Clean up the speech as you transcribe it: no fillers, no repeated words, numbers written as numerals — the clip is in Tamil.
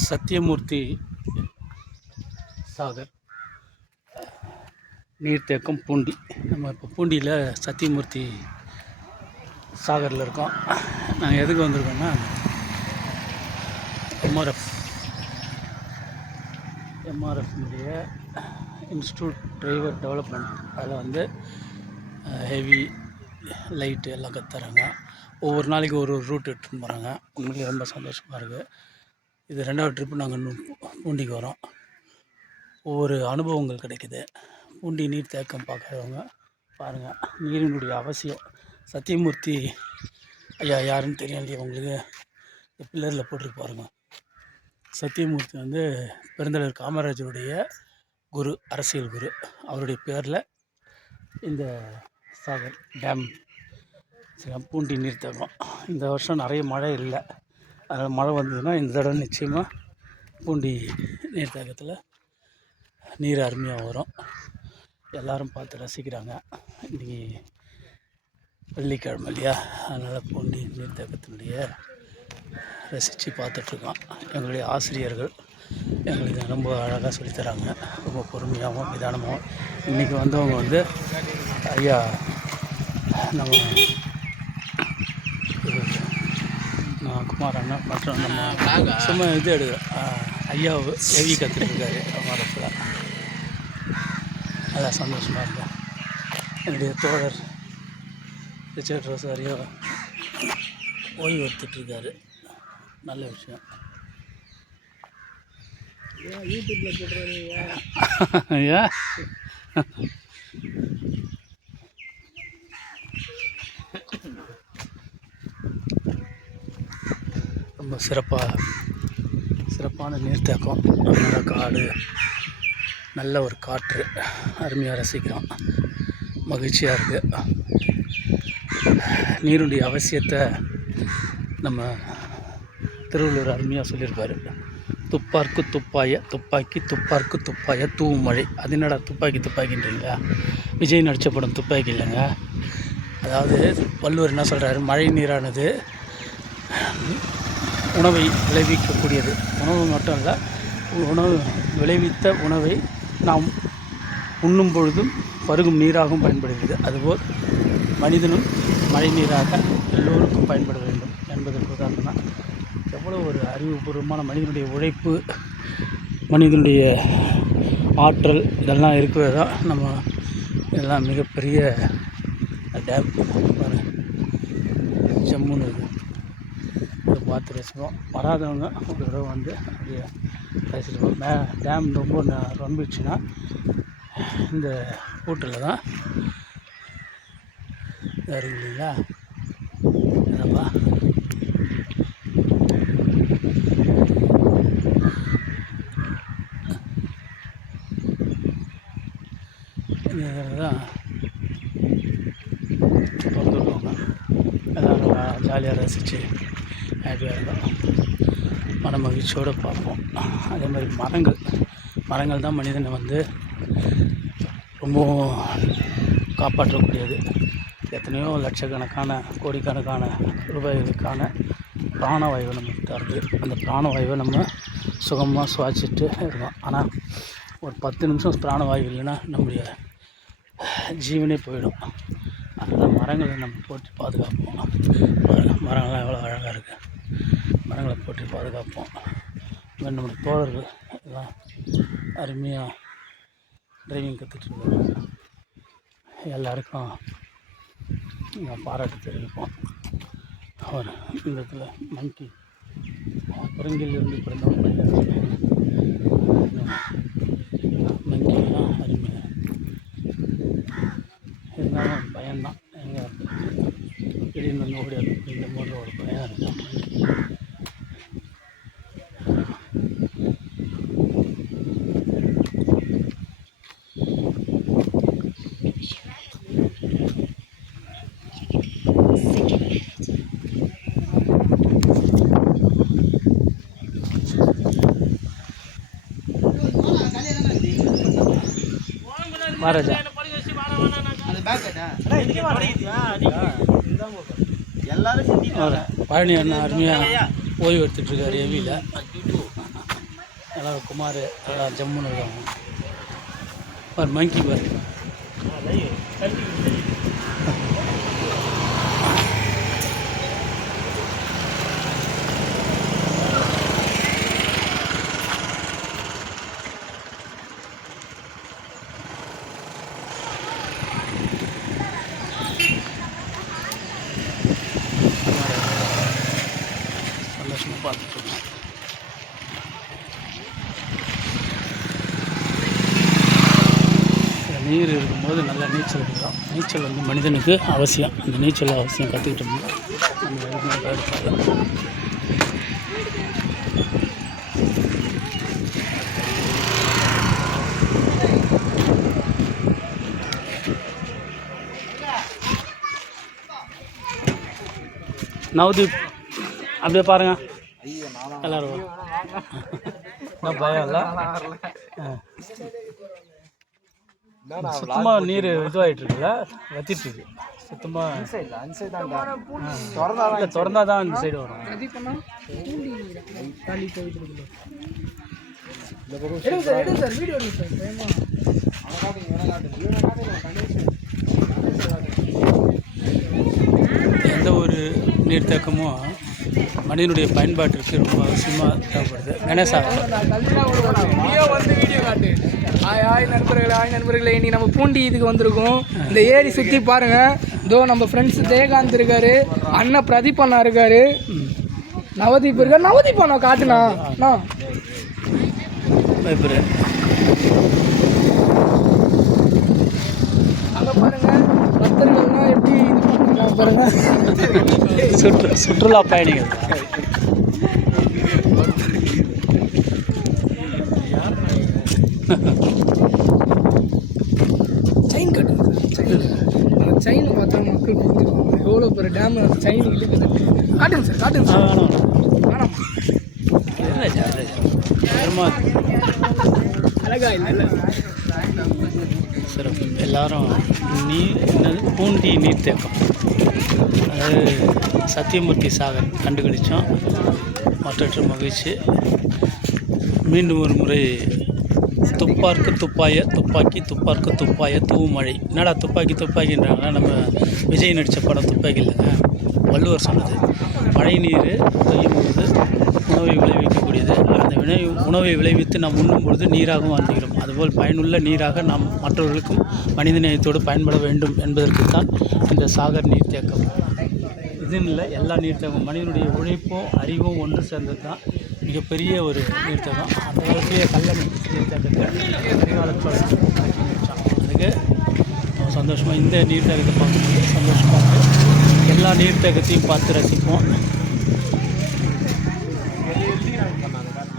சத்தியமூர்த்தி சாகர் நீர்த்தேக்கம் பூண்டி. நம்ம இப்போ பூண்டியில் சத்தியமூர்த்தி சாகரில் இருக்கோம். நாங்கள் எதுக்கு வந்திருக்கோம்னா எம்ஆர்எஃப்னுடைய இன்ஸ்டியூட் டிரைவர் டெவலப்மெண்ட். அதில் வந்து ஹெவி லைட்டு எல்லாம் கற்றுறாங்க. ஒவ்வொரு நாளைக்கு ஒரு ரூட் எடுத்துன்னு போகிறாங்க. உண்மையிலே ரொம்ப சந்தோஷமாக இருக்குது. இது 2வது ட்ரிப்பு நாங்கள் பூண்டிக்கு வரோம். ஒவ்வொரு அனுபவங்கள் கிடைக்குது. பூண்டி நீர் தேக்கம் பார்க்குறவங்க பாருங்கள். நீரினுடைய அவசியம். சத்தியமூர்த்தி ஐயா யாருன்னு தெரியும் இல்லையா உங்களுக்கு? இந்த பில்லரில் போட்டுருக்கு பாருங்கள். சத்தியமூர்த்தி வந்து பெருந்தலைவர் காமராஜருடைய குரு, அரசியல் குரு. அவருடைய பேரில் இந்த சாகர் டேம் பூண்டி நீர்த்தேக்கம். இந்த வருஷம் நிறைய மழை இல்லை. அதனால் மழை வந்ததுன்னா இந்த தடவை நிச்சயமாக பூண்டி நீர்த்தேக்கத்தில் நீர் அருமையாக வரும். எல்லோரும் பார்த்து ரசிக்கிறாங்க. இன்றைக்கி வெள்ளிக்கிழமை இல்லையா? அதனால் பூண்டி நீர்த்தேக்கத்தினுடைய ரசித்து பார்த்துட்ருக்கோம். எங்களுடைய ஆசிரியர்கள் எங்களுக்கு ரொம்ப அழகாக சொல்லித்தராங்க. ரொம்ப பொறுமையாகவும் நிதானமாகவும். இன்றைக்கி வந்தவங்க வந்து ஐயா நம்ம குமார் அண்ணா மற்றும் நம்ம சும்மா இது ஐயா எவி கற்றுட்ருக்காரு மரத்தில். அதான் சந்தோஷமாக இருக்கும். என்னுடைய தோழர் ரிச்சர்ட் ரோசாரியோ ஓய்வு எடுத்துட்ருக்காரு. நல்ல விஷயம். யூடியூப்பில் போடுறாரு ஐயா. ரொம்ப சிறப்பான நீர்த்தேக்கம். நல்ல காடு, நல்ல ஒரு காற்று, அருமையாக ரசிக்கிறோம். மகிழ்ச்சியாக இருக்குது. நீருடைய அவசியத்தை நம்ம திருவள்ளுவர் அருமையாக சொல்லியிருப்பார். துப்பார்க்கு துப்பாய துப்பாக்கி, துப்பார்க்கு துப்பாய தூவும் மழை. அது என்னடா துப்பாக்கின்றீங்களா? விஜய் நடித்த படம் துப்பாக்கி இல்லைங்க. அதாவது வள்ளுவர் என்ன சொல்கிறாரு? மழை நீரானது உணவை விளைவிக்கக்கூடியது. உணவு மட்டும் இல்லை, உணவு விளைவித்த உணவை நாம் உண்ணும் பொழுதும் பருகும் நீராகவும் பயன்படுகிறது. அதுபோல் மனிதனும் மழை நீராக எல்லோருக்கும் பயன்பட வேண்டும் என்பதற்கு உதாரணம். எவ்வளோ ஒரு அறிவுபூர்வமான மனிதனுடைய உழைப்பு, மனிதனுடைய ஆற்றல் இதெல்லாம் இருக்கிறது தான் நம்ம இதெல்லாம் மிகப்பெரிய டேம். ஜம்முன்னு இருக்குது. இதை பார்த்து ரசிப்போம். வராதவங்க ஒரு தடவை வந்து அப்படியே ரசிச்சுப்போம். டேம் ரொம்ப ரொம்பிடுச்சுன்னா இந்த கூட்டில் தான் இருக்கு இல்லைங்களா? என்னப்பா இந்த இதில் தான் திறந்துடுவாங்க. எல்லோரும் ஜாலியாக ரசித்து ஹாப்பியாக இருக்கும். மன மகிழ்ச்சியோடு பார்ப்போம். அதே மாதிரி மரங்கள் தான் மனிதனை வந்து ரொம்பவும் காப்பாற்றக்கூடியது. எத்தனையோ லட்சக்கணக்கான கோடிக்கணக்கான ரூபாய்களுக்கான பிராணவாயுவை நமக்கு தருது. அந்த பிராணவாயுவை நம்ம சுகமாக சுவாசிச்சுட்டு இருக்கோம். ஆனால் ஒரு 10 நிமிஷம் பிராணவாயு இல்லைன்னா நம்முடைய ஜீவனே போயிடும். அதனால் மரங்களை நம்ம போற்றி பாதுகாப்போம். மரங்கள்லாம் எவ்வளோ அழகாக இருக்குது. மரங்களை போற்றி பாதுகாப்போம். நம்முடைய தோழர்கள் எல்லாம் அருமையாக டிரைவிங் கற்றுட்ருக்காங்க. எல்லாருக்கும் நான் பாராட்டு தெரிவிப்போம். அவர் இந்த இடத்துல மங்கி குரங்கிலிருந்து பிறந்தவங்க மங்கிலாம் அருமையாக இருந்தாலும் பயம்தான். எங்கே திடீர்னு வந்து ஓடியாது. இந்த மாதிரி ஒரு பயம் இருக்கும். மகாராஜா பழனி அண்ணா அருமையாக ஓய்வு எடுத்துகிட்ருக்காரு. எவியில் எல்லாம் குமார் எல்லாம் ஜம்முன்னு இருக்காங்க. பார் மங்கி பார். சந்தோஷமாக பார்த்துட்ருக்கோம். நீர் இருக்கும்போது நல்லா நீச்சல் அடிக்கலாம். நீச்சல் வந்து மனிதனுக்கு அவசியம். அந்த நீச்சல் அவசியம் கற்றுக்கிட்டோம்னா நம்ம எதுவுமே எடுப்பாங்க. நவதீப் அப்படியே பாருங்க எல்லாரும். என்ன பயம் இல்லை. சுத்தமாக நீர் இதுவாகிட்டு இருக்குல்ல, வத்திட்டு இருக்கு சுத்தமாக. இல்லை திறந்தா தான் இந்த சைடு வரும். எந்த ஒரு நீர்த்தேக்கமும் மனிதனுடைய பயன்பாட்டிற்கு ரொம்ப அவசியமாக தேவைப்படுது. கணேசா ஹாய் நண்பர்களே, இன்னைக்கு நம்ம பூண்டி இதுக்கு வந்திருக்கோம். இந்த ஏரி சுற்றி பாருங்கள். இதோ நம்ம ஃப்ரெண்ட்ஸ் ஜெயகாந்த் இருக்காரு, அண்ணன் பிரதீப் அண்ணா இருக்காரு, நவதீப் இருக்காரு. நவதீப் அண்ணா காட்டுண்ணா. அங்கே பாருங்க பக்தர்கள்லாம் எப்படி இது பண்ணுறாங்க பாருங்க. சுற்றுலா பயணிகள். செயின் கட்டுங்க. செயின் பார்த்தா மக்கள் புரிஞ்சுக்குவாங்க எவ்வளோ பெரிய டேம் செயின் இழுக்குது. காட்டுங்க சார், காட்டுங்க சார். வேணாம் அழகா இல்லை சிறப்பு. எல்லாரும் என்னது பூண்டி நீர்த்தேக்கம், அதாவது சத்தியமூர்த்தி சாகர் கண்டுபிடிச்சோம். மற்றற்ற மகிழ்ச்சி. மீண்டும் ஒரு முறை துப்பார்க்கு துப்பாய துப்பாக்கி துப்பார்க்கு துப்பாய தூவும் மழை. என்னடா துப்பாக்கின்றாங்கன்னா, நம்ம விஜய் நடித்த படம் துப்பாக்கி இல்லைங்க, வள்ளுவர் சொன்னது. மழை நீர் பெய்யும் பொழுது உணவை விளைவிக்கக்கூடியது. அந்த உணவை விளைவித்து நாம் உண்ணும் பொழுது நீராகவும் வாழ்கிறோம். அதுபோல் பயனுள்ள நீராக நாம் மற்றவர்களுக்கும் மனித நேயத்தோடு பயன்பட வேண்டும் என்பதற்குத்தான் இந்த சாகர் நீர்த்தேக்கம். இதுன்னு இல்லை, எல்லா நீர்த்தேக்கம் மனிதனுடைய உழைப்பும் அறிவும் ஒன்று சேர்ந்தது தான் மிகப்பெரிய ஒரு நீர்த்தேக்கம். அந்த காலத்திலேயே கல்லணை நீர்த்தேக்கத்தை அதிகாலத்தோடு அதுக்கு சந்தோஷமாக இந்த நீர்த்தேக்கத்தை பார்க்கும்போது சந்தோஷமாக இருக்குது. எல்லா நீர்த்தேக்கத்தையும் பார்த்து ரசிப்போம்.